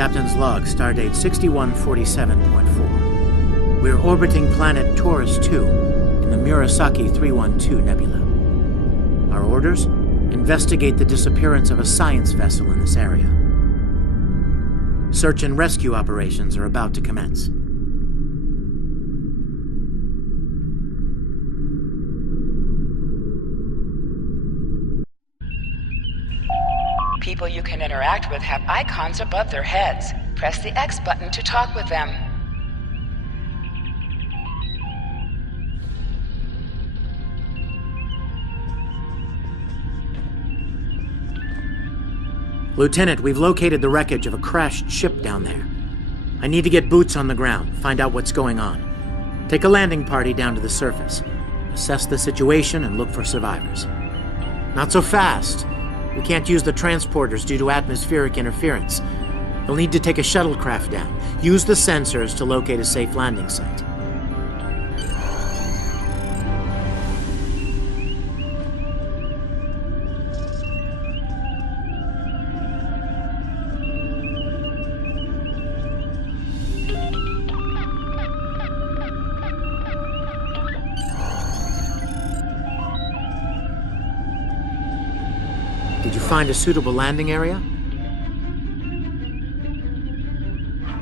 Captain's log, stardate 6147.4. We're orbiting planet Taurus 2 in the Murasaki 312 Nebula. Our orders? Investigate the disappearance of a science vessel in this area. Search and rescue operations are about to commence. People you can interact with have icons above their heads. Press the X button to talk with them. Lieutenant, we've located the wreckage of a crashed ship down there. I need to get boots on the ground, find out what's going on. Take a landing party down to the surface. Assess the situation and look for survivors. Not so fast. We can't use the transporters due to atmospheric interference. You'll need to take a shuttlecraft down. Use the sensors to locate a safe landing site. Did you find a suitable landing area?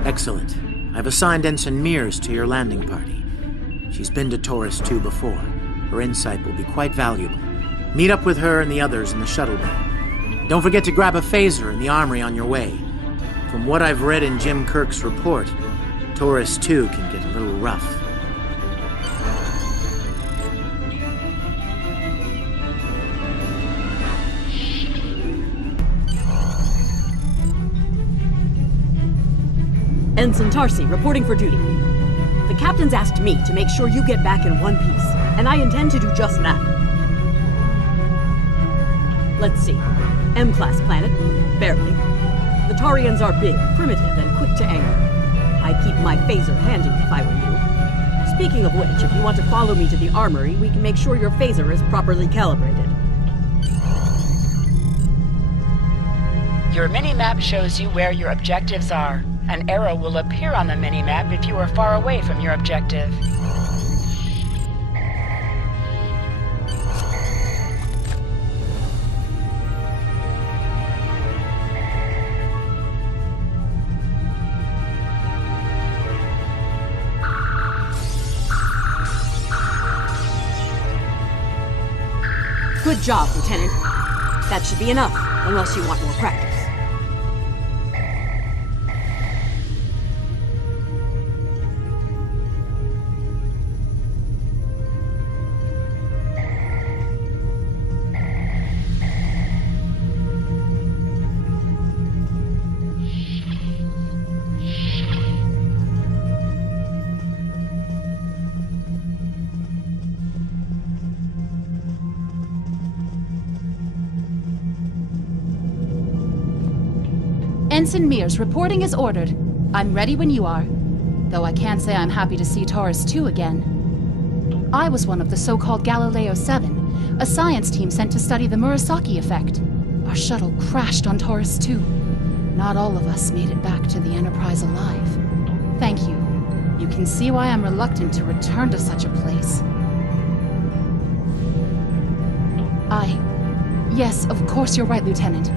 Excellent. I've assigned Ensign Mears to your landing party. She's been to Taurus 2 before. Her insight will be quite valuable. Meet up with her and the others in the shuttle bay. Don't forget to grab a phaser in the armory on your way. From what I've read in Jim Kirk's report, Taurus 2 can get a little rough. Ensign Tarsi, reporting for duty. The captain's asked me to make sure you get back in one piece, and I intend to do just that. Let's see. M-class planet? Barely. The Tarians are big, primitive, and quick to anger. I'd keep my phaser handy if I were you. Speaking of which, if you want to follow me to the armory, we can make sure your phaser is properly calibrated. Your mini-map shows you where your objectives are. An arrow will appear on the mini-map if you are far away from your objective. Good job, Lieutenant. That should be enough, unless you want more practice. Ensign Mears, reporting as ordered. I'm ready when you are. Though I can't say I'm happy to see Taurus 2 again. I was one of the so-called Galileo 7, a science team sent to study the Murasaki effect. Our shuttle crashed on Taurus 2. Not all of us made it back to the Enterprise alive. Thank you. You can see why I'm reluctant to return to such a place. Yes, of course you're right, Lieutenant.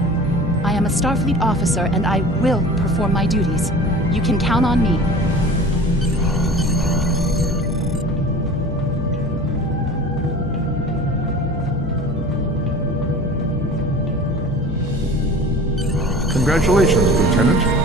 I am a Starfleet officer, and I will perform my duties. You can count on me. Congratulations, Lieutenant.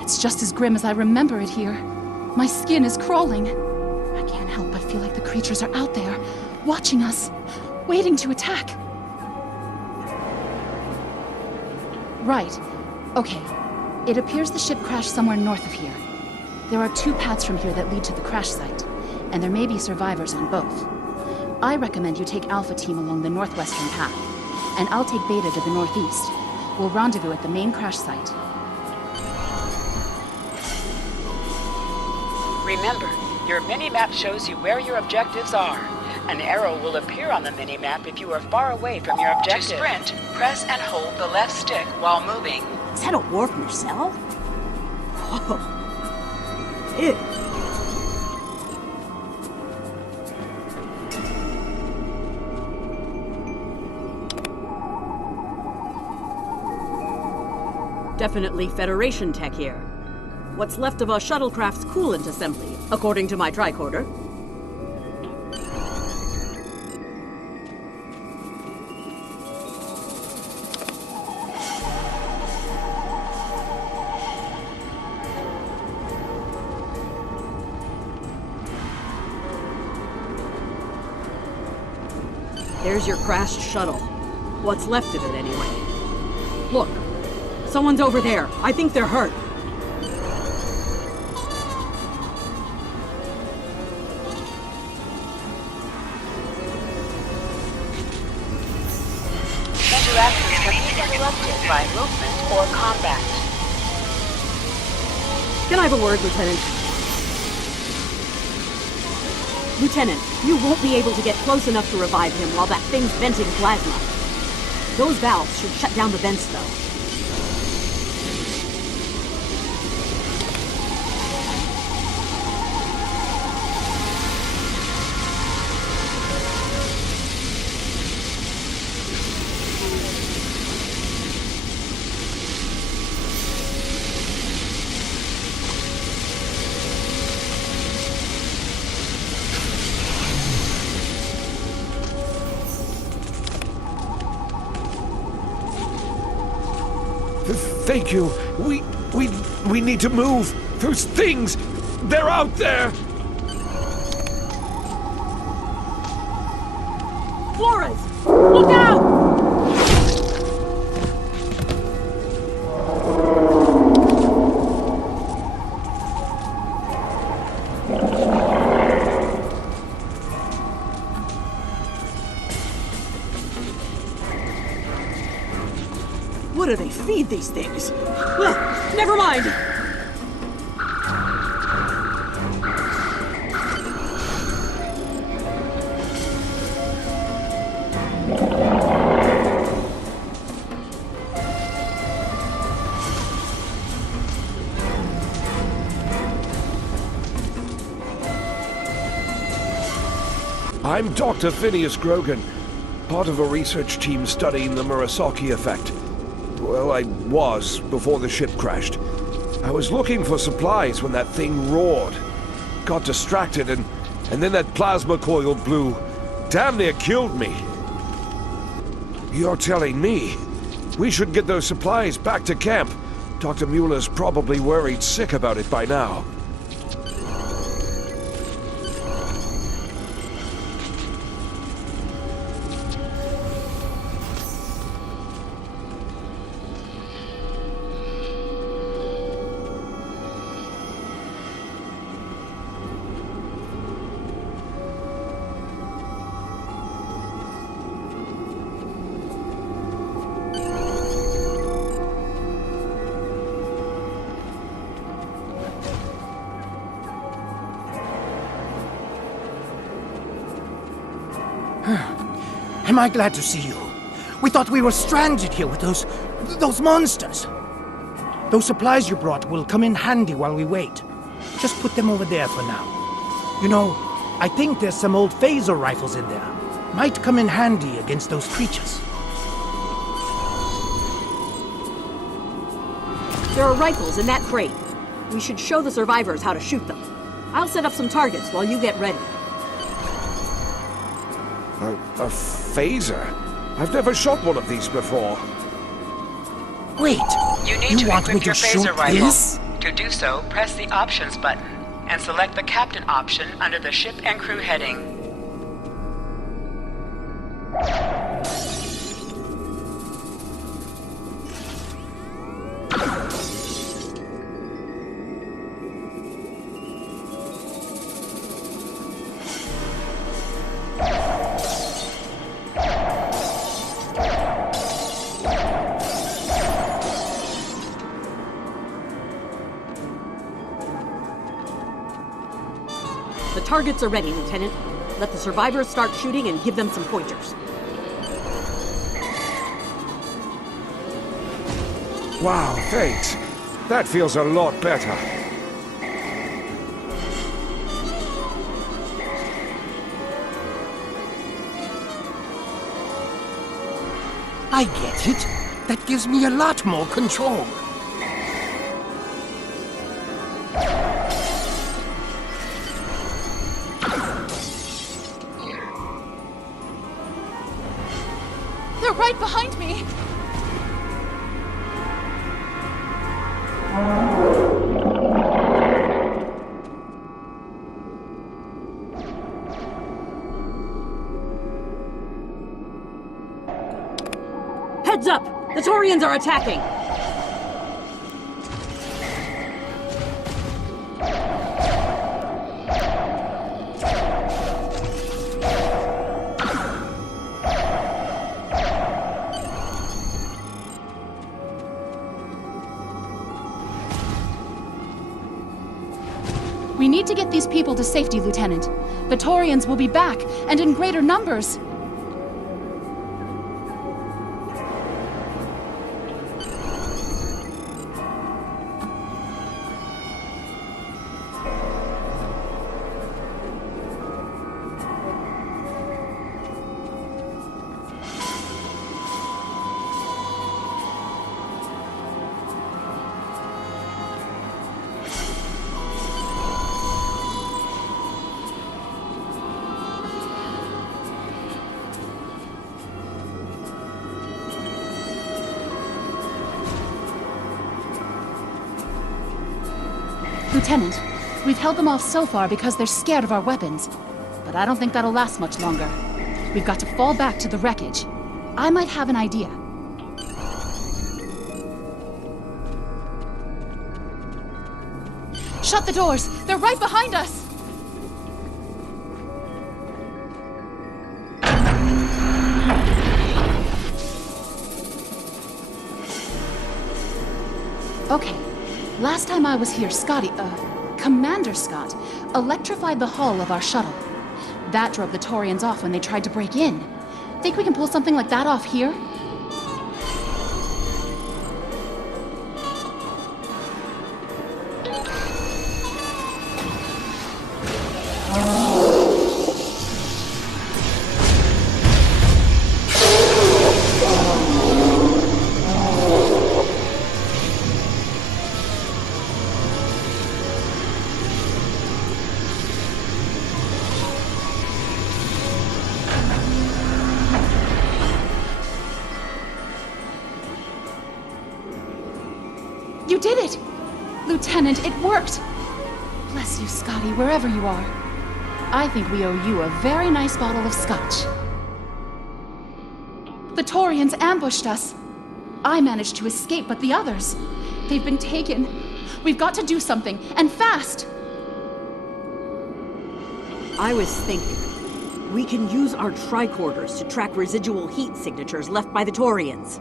It's just as grim as I remember it here. My skin is crawling. I can't help but feel like the creatures are out there, watching us, waiting to attack. Right. Okay. It appears the ship crashed somewhere north of here. There are 2 paths from here that lead to the crash site, and there may be survivors on both. I recommend you take Alpha Team along the northwestern path, and I'll take Beta to the northeast. We'll rendezvous at the main crash site. Remember, your mini-map shows you where your objectives are. An arrow will appear on the mini-map if you are far away from your objective. To sprint, press and hold the left stick while moving. Is that a Worf Marcel? Whoa. Ew. Definitely Federation tech here. What's left of a shuttlecraft's coolant assembly, according to my tricorder. There's your crashed shuttle. What's left of it, anyway. Look, someone's over there. I think they're hurt. Interactions can be interrupted by movement or combat. Can I have a word, Lieutenant? Lieutenant, you won't be able to get close enough to revive him while that thing's venting plasma. Those valves should shut down the vents, though. Thank you. We need to move. Those things, they're out there. Flores! Look out! What do they feed these things? Ugh, never mind! I'm Dr. Phineas Grogan, part of a research team studying the Murasaki effect. Well, I was before the ship crashed. I was looking for supplies when that thing roared. Got distracted and then that plasma coil blew. Damn near killed me. You're telling me we should get those supplies back to camp. Dr. Mueller's probably worried sick about it by now. Am I glad to see you? We thought we were stranded here with those monsters. Those supplies you brought will come in handy while we wait. Just put them over there for now. You know, I think there's some old phaser rifles in there. Might come in handy against those creatures. There are rifles in that crate. We should show the survivors how to shoot them. I'll set up some targets while you get ready. A phaser? I've never shot one of these before. Wait, You need to want me equip to your shoot phaser rifle. this? To do so, press the Options button and select the Captain option under the Ship and Crew heading. The targets are ready, Lieutenant. Let the survivors start shooting and give them some pointers. Wow, thanks. That feels a lot better. I get it. That gives me a lot more control. They're right behind me! Heads up! The Taurians are attacking! We need to get these people to safety, Lieutenant. The Taurians will be back, and in greater numbers. Lieutenant, we've held them off so far because they're scared of our weapons. But I don't think that'll last much longer. We've got to fall back to the wreckage. I might have an idea. Shut the doors! They're right behind us! Okay. Last time I was here, Commander Scott, electrified the hull of our shuttle. That drove the Taurians off when they tried to break in. Think we can pull something like that off here? You did it! Lieutenant, it worked! Bless you, Scotty, wherever you are. I think we owe you a very nice bottle of scotch. The Taurians ambushed us. I managed to escape, but the others... they've been taken. We've got to do something, and fast! I was thinking, we can use our tricorders to track residual heat signatures left by the Taurians.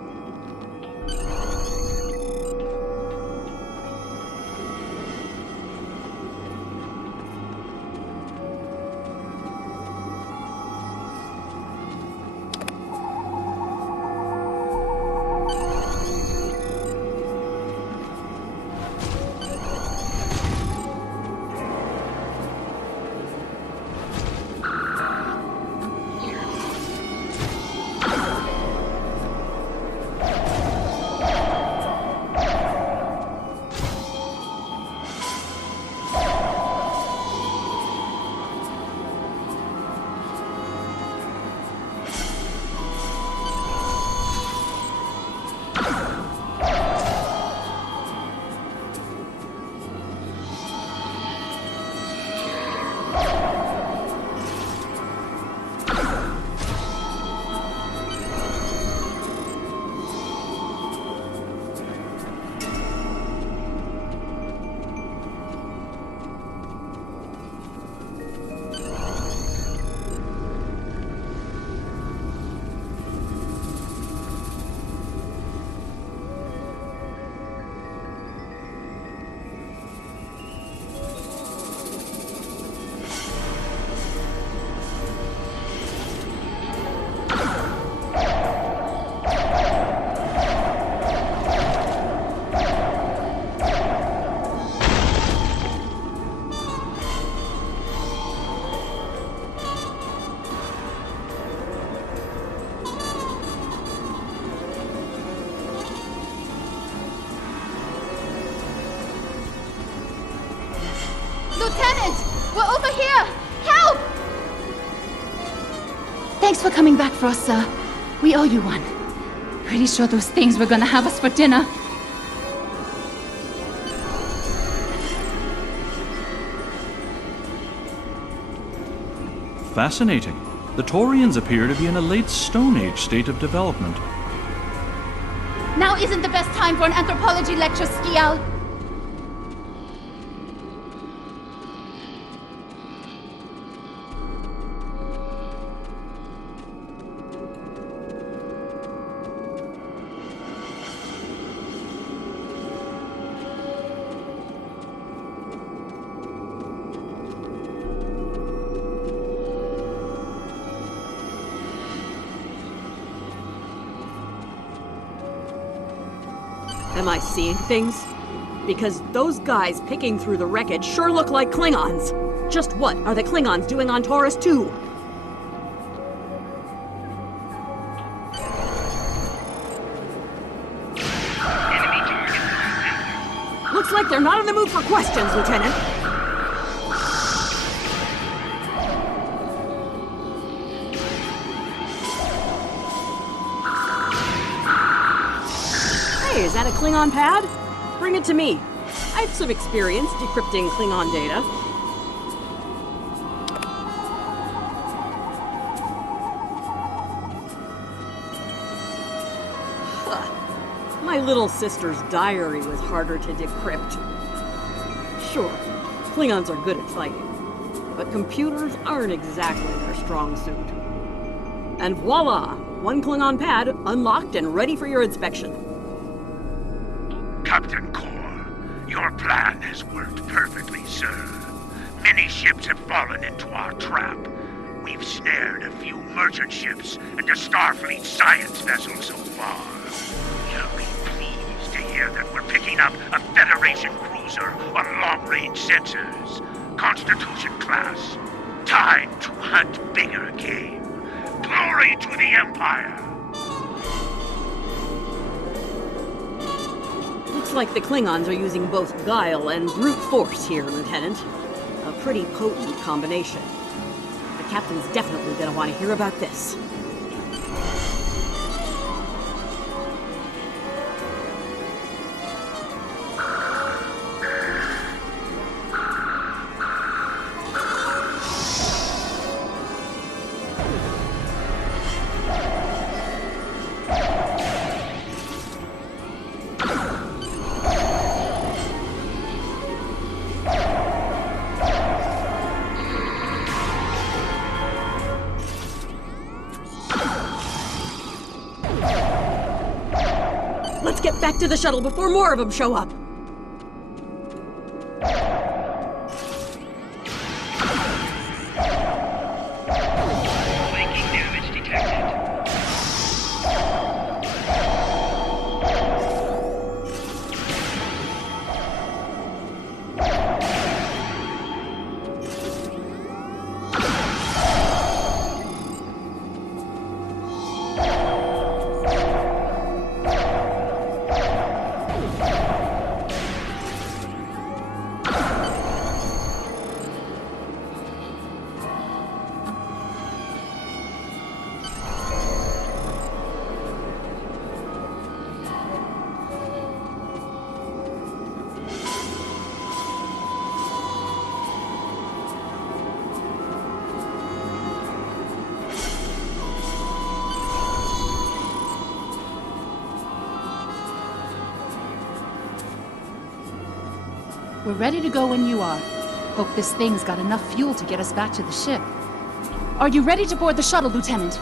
We're over here! Help! Thanks for coming back for us, sir. We owe you one. Pretty sure those things were gonna have us for dinner. Fascinating. The Taurians appear to be in a late Stone Age state of development. Now isn't the best time for an anthropology lecture, Skial. Am I seeing things? Because those guys picking through the wreckage sure look like Klingons. Just what are the Klingons doing on Taurus 2? Looks like they're not in the mood for questions, Lieutenant. Hey, is that a Klingon pad? Bring it to me. I have some experience decrypting Klingon data. My little sister's diary was harder to decrypt. Sure, Klingons are good at fighting, but computers aren't exactly their strong suit. And voila! One Klingon pad unlocked and ready for your inspection. Captain Core, your plan has worked perfectly, sir. Many ships have fallen into our trap. We've snared a few merchant ships and a Starfleet science vessel so far. You'll be pleased to hear that we're picking up a Federation cruiser on long-range sensors. Constitution class. Time to hunt bigger game. Glory to the Empire! Looks like the Klingons are using both guile and brute force here, Lieutenant. A pretty potent combination. The captain's definitely gonna want to hear about this. Let's get back to the shuttle before more of them show up. Flanking damage detected. We're ready to go when you are. Hope this thing's got enough fuel to get us back to the ship. Are you ready to board the shuttle, Lieutenant?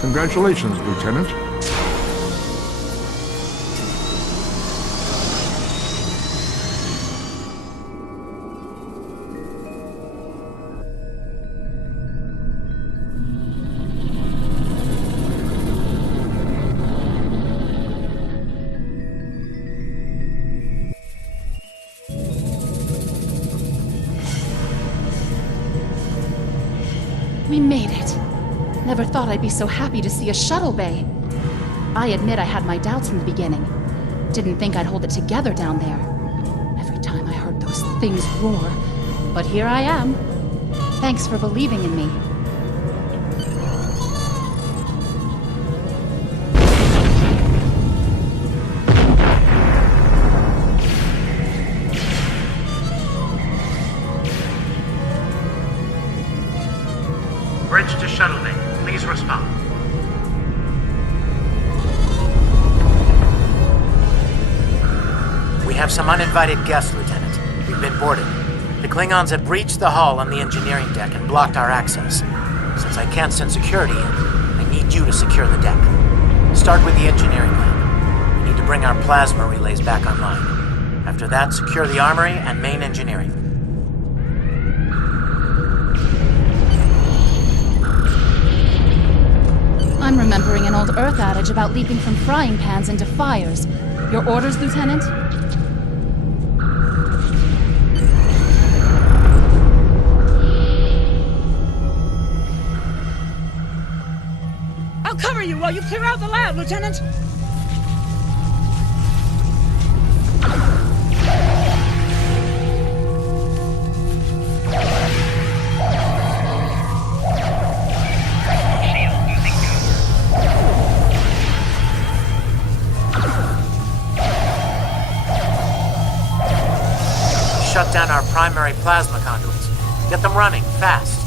Congratulations, Lieutenant. We made it. Never thought I'd be so happy to see a shuttle bay. I admit I had my doubts in the beginning. Didn't think I'd hold it together down there. Every time I heard those things roar, But here I am. Thanks for believing in me. Bridge to shuttle bay. Please respond. We have some uninvited guests, Lieutenant. We've been boarded. The Klingons have breached the hull on the engineering deck and blocked our access. Since I can't send security in, I need you to secure the deck. Start with the engineering lab. We need to bring our plasma relays back online. After that, secure the armory and main engineering. I'm remembering an old Earth adage about leaping from frying pans into fires. Your orders, Lieutenant? I'll cover you while you clear out the lab, Lieutenant! Shut down our primary plasma conduits. Get them running, fast.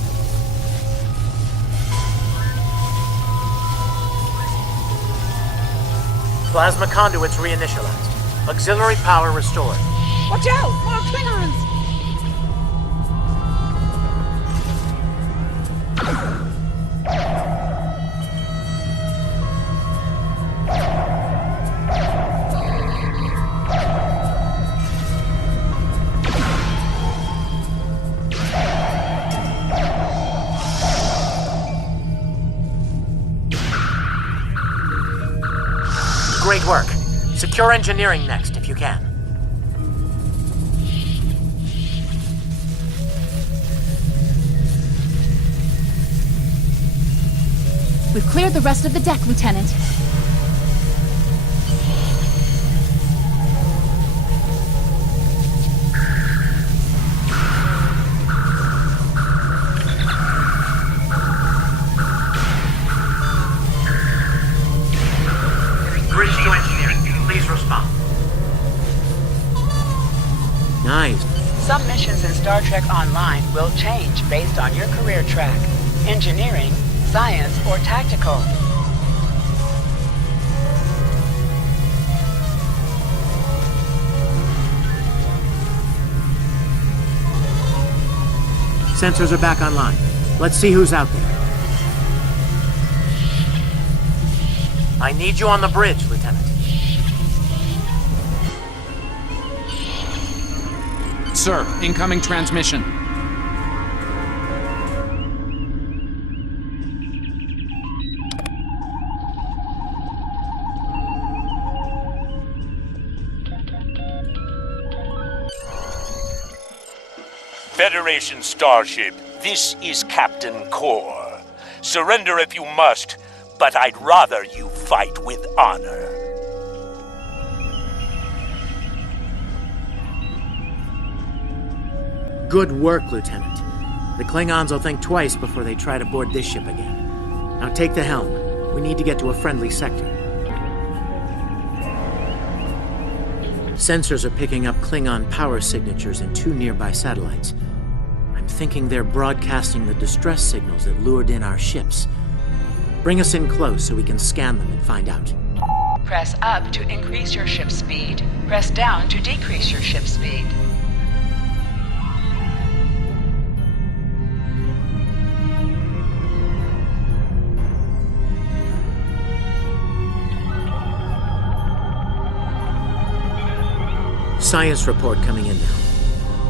Plasma conduits reinitialized. Auxiliary power restored. Watch out! More Klingons! Great work. Secure engineering next, if you can. We've cleared the rest of the deck, Lieutenant. Bridge to engineering. Please respond. Nice. Some missions in Star Trek Online will change based on your career track. Engineering, science, or tactical. Sensors are back online. Let's see who's out there. I need you on the bridge, Lieutenant. Sir, incoming transmission. Federation starship, this is Captain Core. Surrender if you must, but I'd rather you fight with honor. Good work, Lieutenant. The Klingons will think twice before they try to board this ship again. Now take the helm. We need to get to a friendly sector. Sensors are picking up Klingon power signatures in 2 nearby satellites. I'm thinking they're broadcasting the distress signals that lured in our ships. Bring us in close so we can scan them and find out. Press up to increase your ship speed. Press down to decrease your ship speed. Science report coming in now.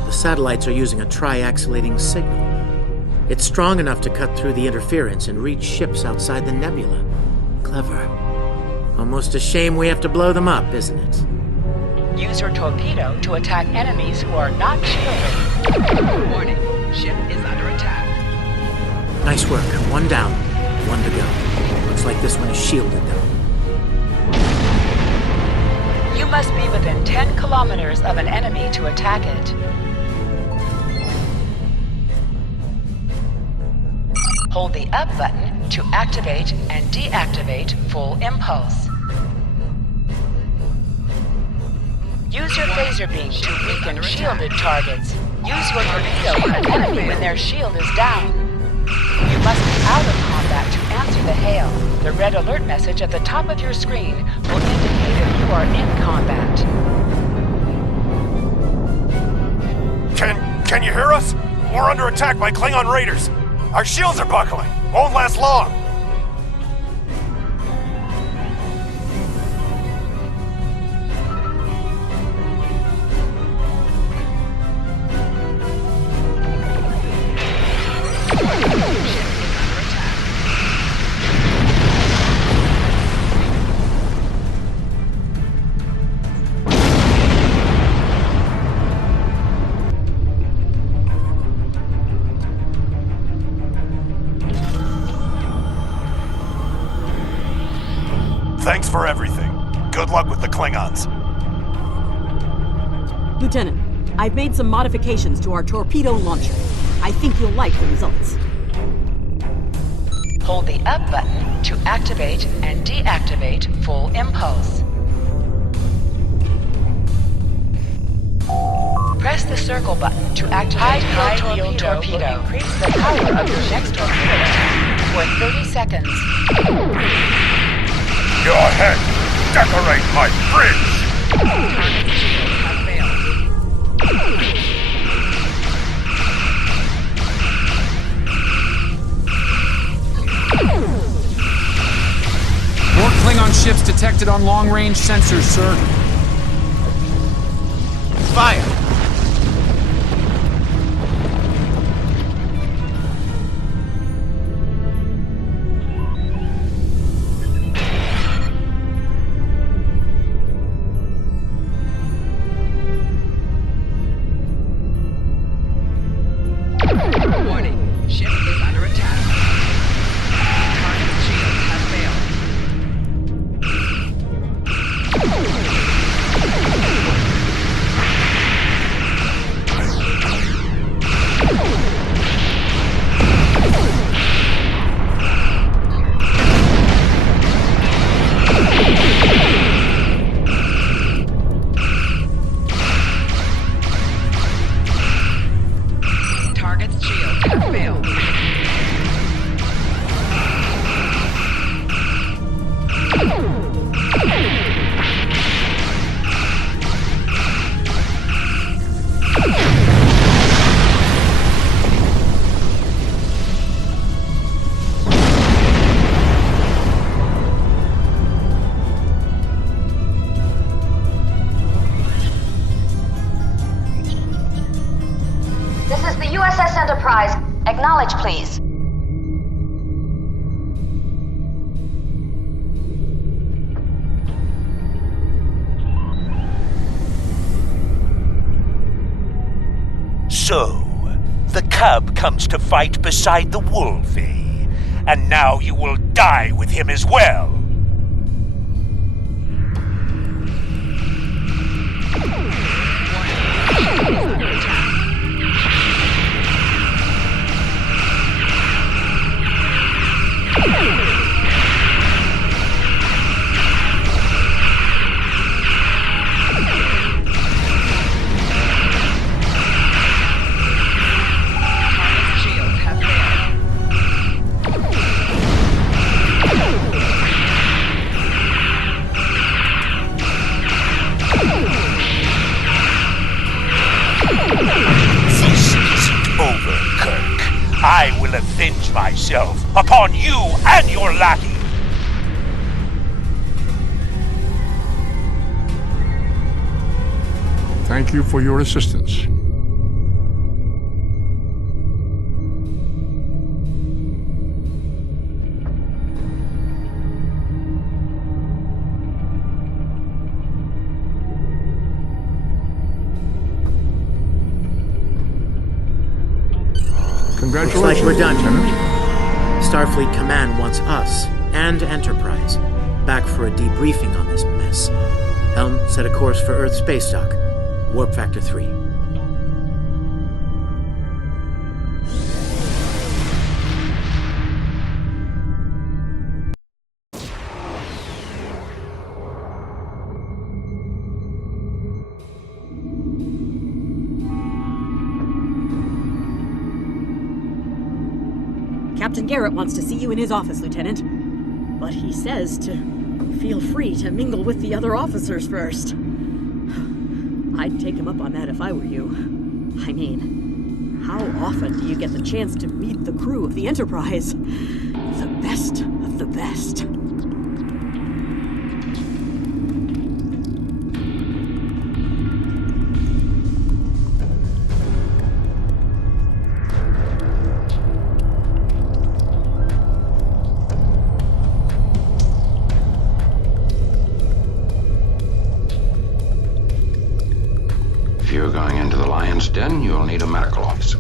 The satellites are using a triaxilating signal. It's strong enough to cut through the interference and reach ships outside the nebula. Clever. Almost a shame we have to blow them up, isn't it? Use your torpedo to attack enemies who are not shielded. Warning, ship is under attack. Nice work. 1 down, 1 to go. Looks like this one is shielded, though. You must be within 10 kilometers of an enemy to attack it. Hold the up button to activate and deactivate full impulse. Use your phaser beam to weaken shielded targets. Use your torpedo on an enemy when their shield is down. You must be out of combat to answer the hail. The red alert message at the top of your screen will indicate if you are in combat. Can you hear us? We're under attack by Klingon raiders. Our shields are buckling. Won't last long. Thanks for everything. Good luck with the Klingons. Lieutenant, I've made some modifications to our torpedo launcher. I think you'll like the results. Hold the up button to activate and deactivate full impulse. Press the circle button to activate high yield torpedo. Increase the power of your next torpedo attack for 30 seconds. Your head! Decorate my fridge! Target shield has failed. More Klingon ships detected on long-range sensors, sir. Fire! Acknowledge, please. So, the cub comes to fight beside the wolfie, and now you will die with him as well. I will avenge myself upon you and your lackey. Thank you for your assistance. Looks like we're done, Starfleet Command wants us and Enterprise back for a debriefing on this mess. Helm, set a course for Earth Spacedock. Warp Factor 3. Captain Garrett wants to see you in his office, Lieutenant. But he says to feel free to mingle with the other officers first. I'd take him up on that if I were you. I mean, how often do you get the chance to meet the crew of the Enterprise? The best of the best. If you're going into the Lion's Den, you'll need a medical officer.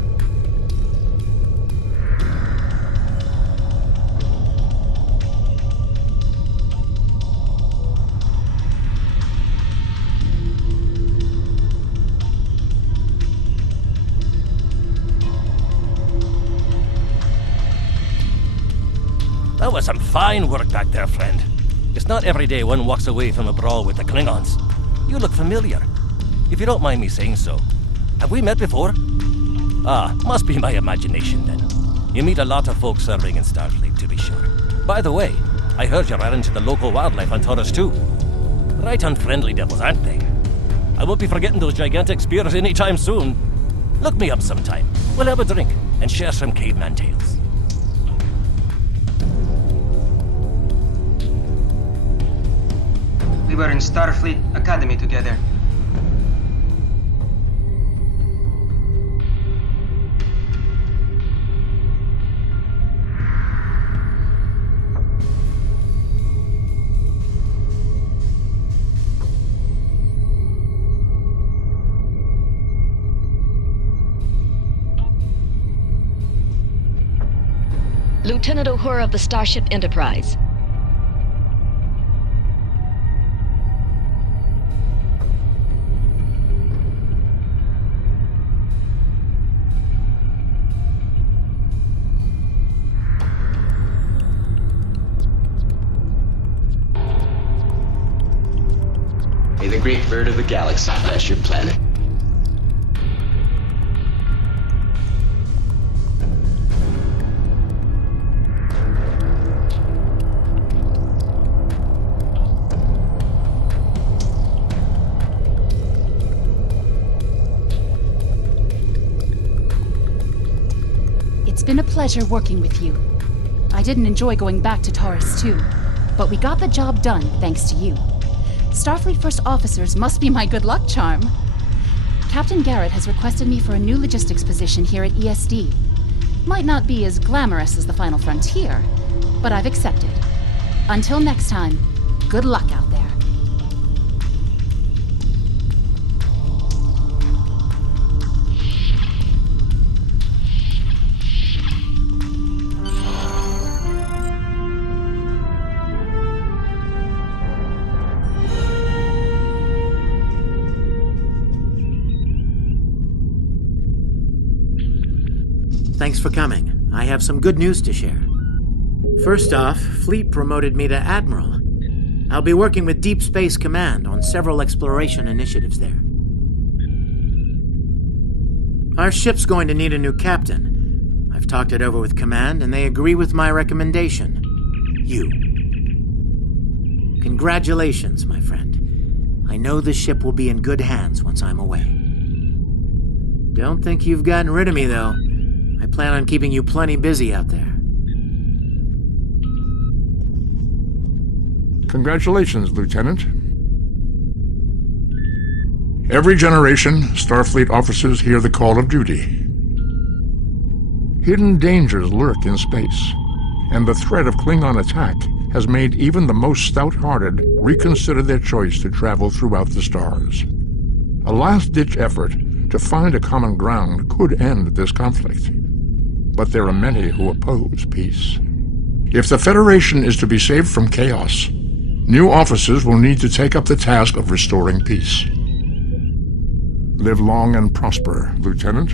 That was some fine work back there, friend. It's not every day one walks away from a brawl with the Klingons. You look familiar. If you don't mind me saying so. Have we met before? Ah, must be my imagination then. You meet a lot of folks serving in Starfleet, to be sure. By the way, I heard you ran into the local wildlife on Taurus too. Right unfriendly devils, aren't they? I won't be forgetting those gigantic spears anytime soon. Look me up sometime. We'll have a drink and share some caveman tales. We were in Starfleet Academy together. Lieutenant Uhura of the Starship Enterprise. May the great bird of the galaxy bless your planet. It's been a pleasure working with you. I didn't enjoy going back to Taurus too, but we got the job done thanks to you. Starfleet First Officers must be my good luck charm. Captain Garrett has requested me for a new logistics position here at ESD. Might not be as glamorous as the Final Frontier, but I've accepted. Until next time, good luck out there. Thanks for coming. I have some good news to share. First off, Fleet promoted me to Admiral. I'll be working with Deep Space Command on several exploration initiatives there. Our ship's going to need a new captain. I've talked it over with Command, and they agree with my recommendation. You. Congratulations, my friend. I know the ship will be in good hands once I'm away. Don't think you've gotten rid of me, though. I plan on keeping you plenty busy out there. Congratulations, Lieutenant. Every generation, Starfleet officers hear the call of duty. Hidden dangers lurk in space, and the threat of Klingon attack has made even the most stout-hearted reconsider their choice to travel throughout the stars. A last-ditch effort to find a common ground could end this conflict. But there are many who oppose peace. If the Federation is to be saved from chaos, new officers will need to take up the task of restoring peace. Live long and prosper, Lieutenant.